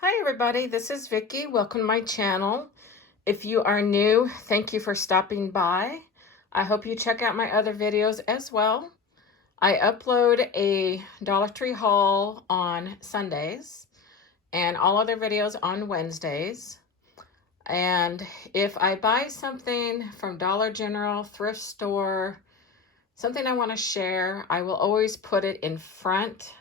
Hi everybody, this is Vicky. Welcome to my channel. If you are new, thank you for stopping by. I hope you check out my other videos as well. I upload a Dollar Tree haul on Sundays and all other videos on Wednesdays. And if I buy something from Dollar General, thrift store, something I want to share, I will always put it in front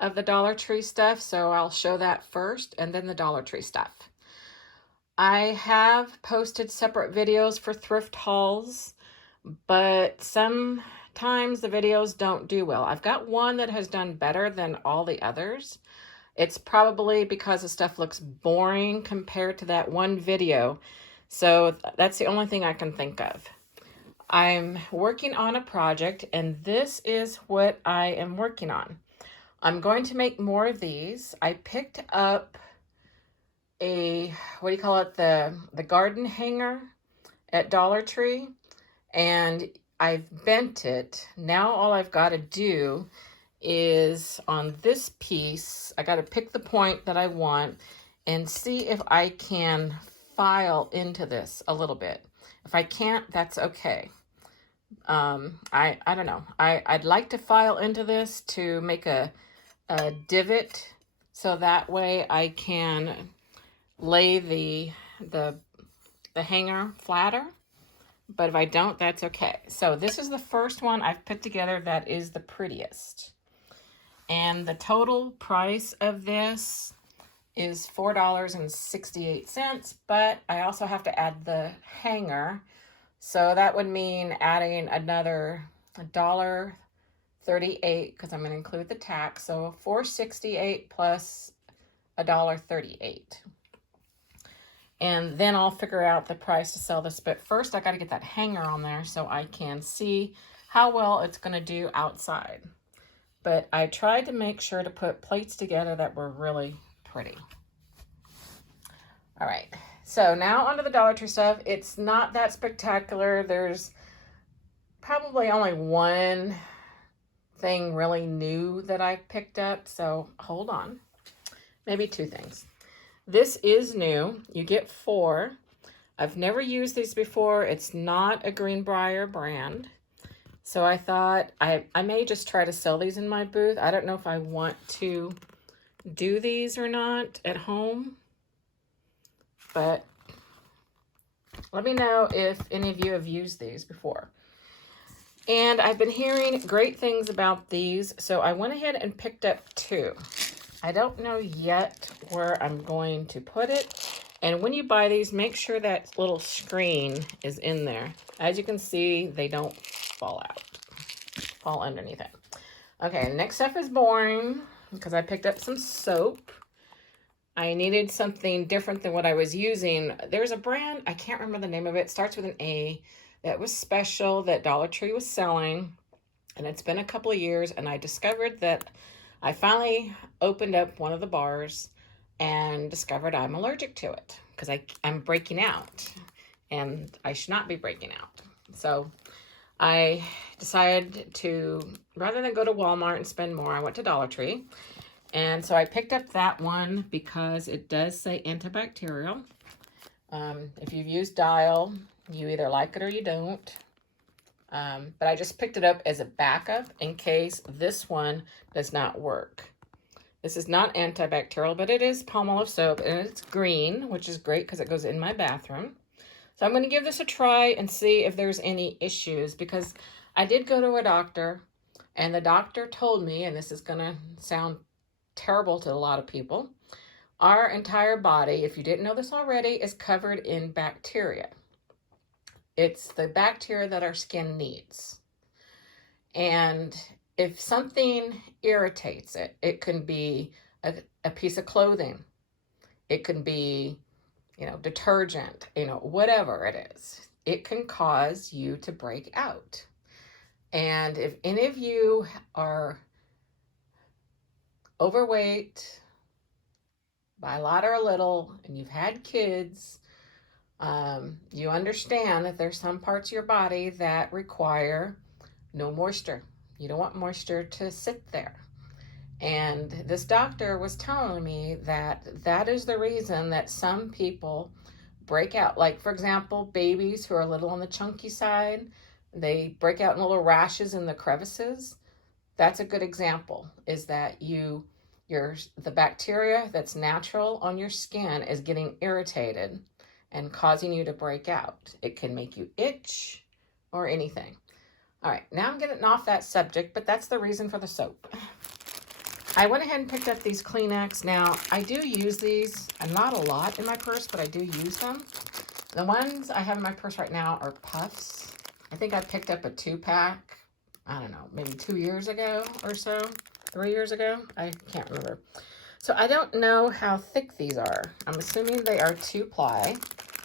of the Dollar Tree stuff, so I'll show that first and then the Dollar Tree stuff. I have posted separate videos for thrift hauls, but sometimes the videos don't do well. I've got one that has done better than all the others. It's probably because the stuff looks boring compared to that one video. So that's the only thing I can think of. I'm working on a project, and this is what I am working on. I'm going to make more of these. I picked up a, what do you call it, the garden hanger at Dollar Tree, and I've bent it. Now all I've got to do is on this piece, I got to pick the point that I want and see if I can file into this a little bit. If I can't, that's okay. I don't know. I'd like to file into this to make a divot, so that way I can lay the hanger flatter. But if I don't, that's okay. So this is the first one I've put together that is the prettiest. And the total price of this is $4.68, but I also have to add the hanger. So that would mean adding another $1.38 because I'm going to include the tax. So $4.68 plus $1.38. And then I'll figure out the price to sell this. But first I got to get that hanger on there so I can see how well it's going to do outside. But I tried to make sure to put plates together that were really pretty. All right, so now onto the Dollar Tree stuff. It's not that spectacular. There's probably only one thing really new that I picked up, so hold on. Maybe two things. This is new. You get 4. I've never used these before. It's not a Greenbrier brand. So I thought I may just try to sell these in my booth. I don't know if I want to do these or not at home. But let me know if any of you have used these before. And I've been hearing great things about these, so I went ahead and picked up 2. I don't know yet where I'm going to put it. And when you buy these, make sure that little screen is in there. As you can see, they don't fall underneath it. Okay, next stuff is boring because I picked up some soap. I needed something different than what I was using. There's a brand, I can't remember the name of it. It starts with an A. That was special that Dollar Tree was selling. And it's been a couple of years, and I discovered that I finally opened up one of the bars and discovered I'm allergic to it because I'm breaking out, and I should not be breaking out. So I decided to, rather than go to Walmart and spend more, I went to Dollar Tree. And so I picked up that one because it does say antibacterial. If you've used Dial, you either like it or you don't. But I just picked it up as a backup in case this one does not work. This is not antibacterial, but it is Palmolive soap, and it's green, which is great because it goes in my bathroom. So I'm going to give this a try and see if there's any issues, because I did go to a doctor, and the doctor told me, and this is going to sound terrible to a lot of people, our entire body, if you didn't know this already, is covered in bacteria. It's the bacteria that our skin needs. And if something irritates it, it can be a piece of clothing. It can be, detergent, whatever it is. It can cause you to break out. And if any of you are overweight by a lot or a little, and you've had kids, you understand that there's some parts of your body that require no moisture. You don't want moisture to sit there. And this doctor was telling me that that is the reason that some people break out. Like, for example, babies who are a little on the chunky side, they break out in little rashes in the crevices. That's a good example, is that the bacteria that's natural on your skin is getting irritated and causing you to break out. It can make you itch or anything. All right, now I'm getting off that subject, but that's the reason for the soap. I went ahead and picked up these Kleenex. Now, I do use these, not a lot in my purse, but I do use them. The ones I have in my purse right now are Puffs. I think I picked up a 2-pack, I don't know, maybe 2 years ago or so, 3 years ago. I can't remember. So I don't know how thick these are. I'm assuming they are 2-ply.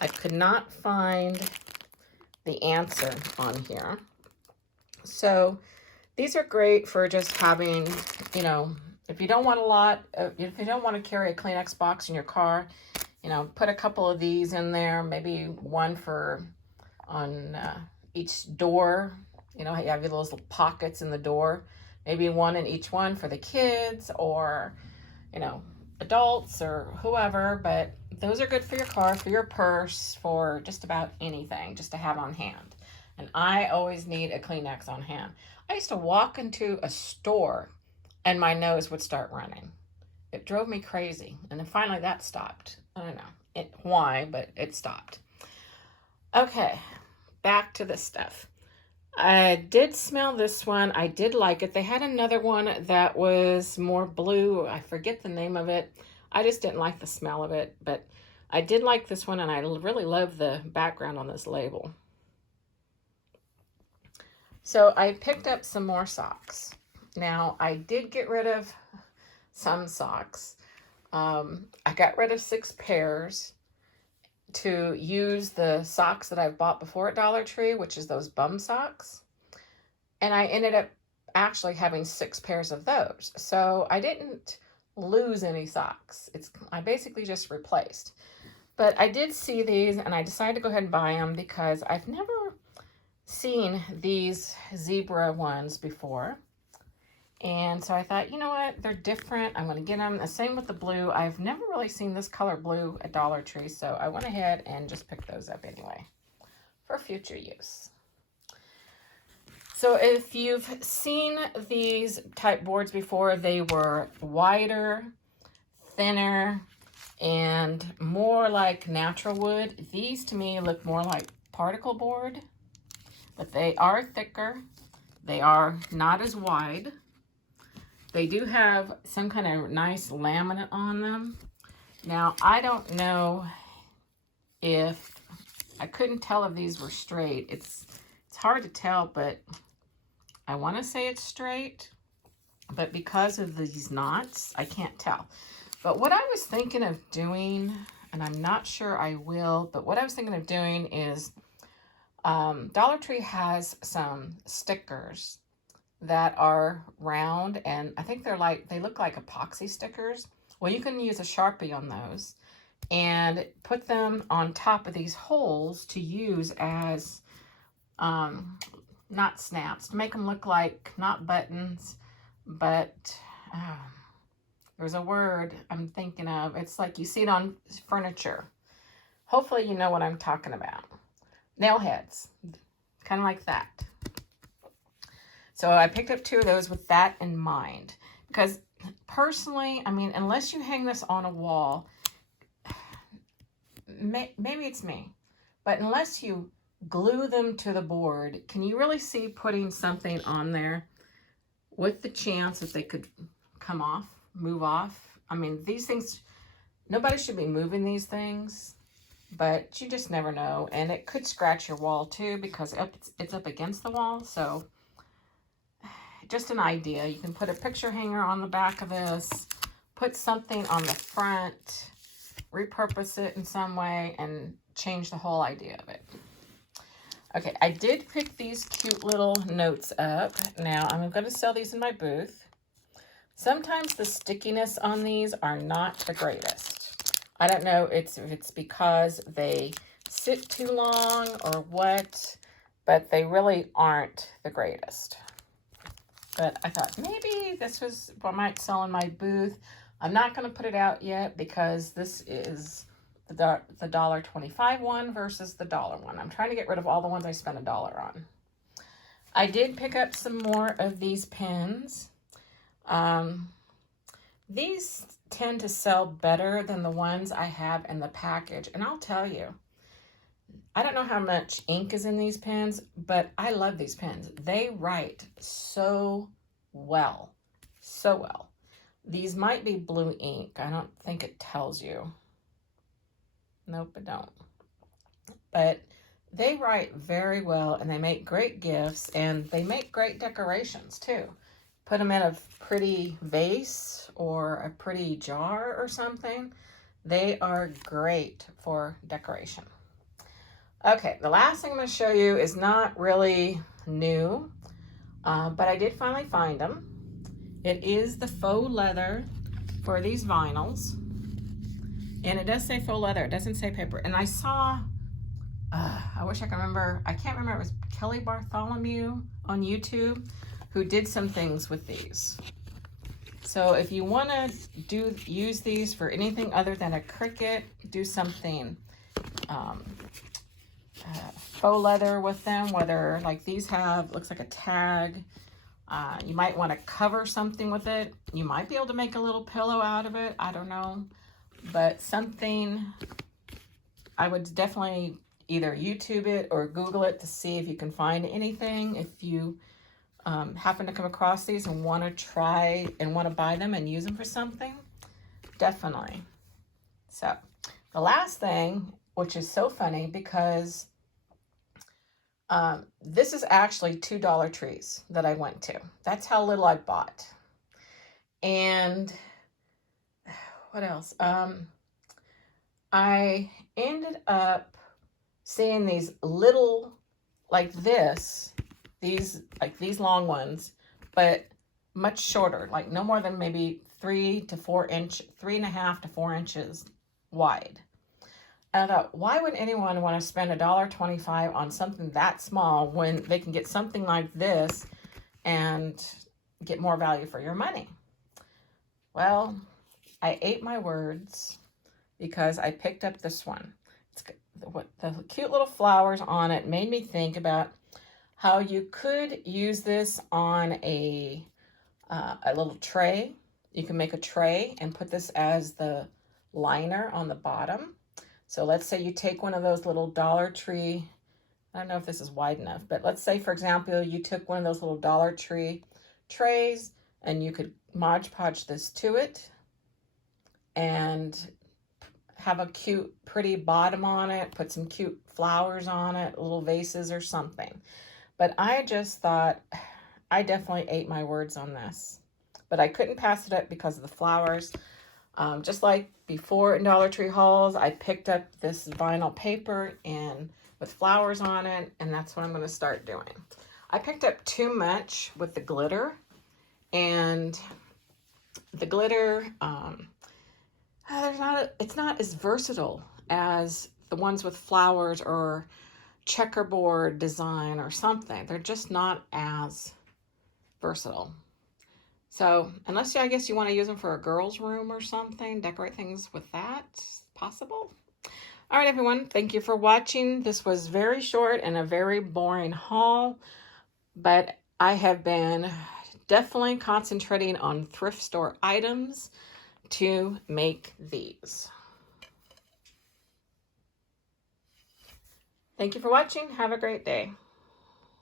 I could not find the answer on here. So these are great for just having, you know, if you don't want a lot, if you don't want to carry a Kleenex box in your car, you know, put a couple of these in there, maybe one on each door. You know, you have those little pockets in the door, maybe one in each one for the kids or, you know, adults or whoever, but those are good for your car, for your purse, for just about anything, just to have on hand. And I always need a Kleenex on hand. I used to walk into a store and my nose would start running. It drove me crazy. And then finally that stopped. I don't know why, but it stopped. Okay, back to this stuff. I did smell this one. I did like it. They had another one that was more blue. I forget the name of it. I just didn't like the smell of it, but I did like this one, and I really love the background on this label. So I picked up some more socks. Now, I did get rid of some socks. I got rid of 6 pairs to use the socks that I've bought before at Dollar Tree, which is those bum socks. And I ended up actually having 6 pairs of those. So I didn't lose any socks. I basically just replaced. But I did see these and I decided to go ahead and buy them because I've never seen these zebra ones before. And so I thought, you know what, they're different. I'm going to get them. The same with the blue. I've never really seen this color blue at Dollar Tree, so I went ahead and just picked those up anyway for future use. So if you've seen these type boards before, they were wider, thinner, and more like natural wood. These to me look more like particle board, but they are thicker. They are not as wide. They do have some kind of nice laminate on them. Now, I don't know if, I couldn't tell if these were straight. It's hard to tell, but I want to say it's straight. But because of these knots, I can't tell. But what I was thinking of doing, and I'm not sure I will, but what I was thinking of doing is Dollar Tree has some stickers that are round, and I think they look like epoxy stickers. Well, you can use a Sharpie on those and put them on top of these holes to use as not snaps, to make them look like not buttons, but there's a word I'm thinking of. It's like you see it on furniture. Hopefully you know what I'm talking about. Nail heads, kind of like that. So I picked up 2 of those with that in mind. Because personally, I mean, unless you hang this on a wall, maybe it's me, but unless you glue them to the board, can you really see putting something on there with the chance that they could come off, move off? I mean, these things, nobody should be moving these things, but you just never know. And it could scratch your wall too, because it's up against the wall. So just an idea. You can put a picture hanger on the back of this, put something on the front, repurpose it in some way, and change the whole idea of it. Okay, I did pick these cute little notes up. Now, I'm going to sell these in my booth. Sometimes the stickiness on these are not the greatest. I don't know if it's because they sit too long or what, but they really aren't the greatest. but I thought maybe this was what might sell in my booth. I'm not going to put it out yet because this is the $1.25 one versus the $1 one. I'm trying to get rid of all the ones I spent $1 on. I did pick up some more of these pens. These tend to sell better than the ones I have in the package. And I'll tell you, I don't know how much ink is in these pens, but I love these pens. They write so well, so well. These might be blue ink. I don't think it tells you. Nope, it don't. But they write very well, and they make great gifts, and they make great decorations too. Put them in a pretty vase or a pretty jar or something. They are great for decoration. Okay, the last thing I'm going to show you is not really new, but I did finally find them. It is the faux leather for these vinyls. And it does say faux leather. It doesn't say paper. And I saw, I wish I could remember. I can't remember. It was Kelly Bartholomew on YouTube who did some things with these. So if you want to use these for anything other than a Cricut, do something faux leather with them, whether like these have, looks like a tag. You might want to cover something with it. You might be able to make a little pillow out of it. I don't know. But something, I would definitely either YouTube it or Google it to see if you can find anything. If you happen to come across these and want to try and want to buy them and use them for something, definitely. So the last thing, which is so funny because this is actually two Dollar Trees that I went to. That's how little I bought. And what else? I ended up seeing these little, like this, these long ones, but much shorter, like no more than maybe 3.5 to 4 inches wide. And I thought, why would anyone want to spend $1.25 on something that small when they can get something like this and get more value for your money? Well, I ate my words because I picked up this one. The cute little flowers on it made me think about how you could use this on a little tray. You can make a tray and put this as the liner on the bottom. So let's say you take one of those little Dollar Tree, I don't know if this is wide enough, but let's say, for example, you took one of those little Dollar Tree trays and you could Mod Podge this to it and have a cute, pretty bottom on it, put some cute flowers on it, little vases or something. But I just thought, I definitely ate my words on this. But I couldn't pass it up because of the flowers. Just like before in Dollar Tree hauls, I picked up this vinyl paper and with flowers on it, and that's what I'm going to start doing. I picked up too much with the glitter, and the glitter, it's not as versatile as the ones with flowers or checkerboard design or something. They're just not as versatile. So unless I guess you want to use them for a girl's room or something, decorate things with that, possible. All right, everyone, thank you for watching. This was very short and a very boring haul, but I have been definitely concentrating on thrift store items to make these. Thank you for watching. Have a great day.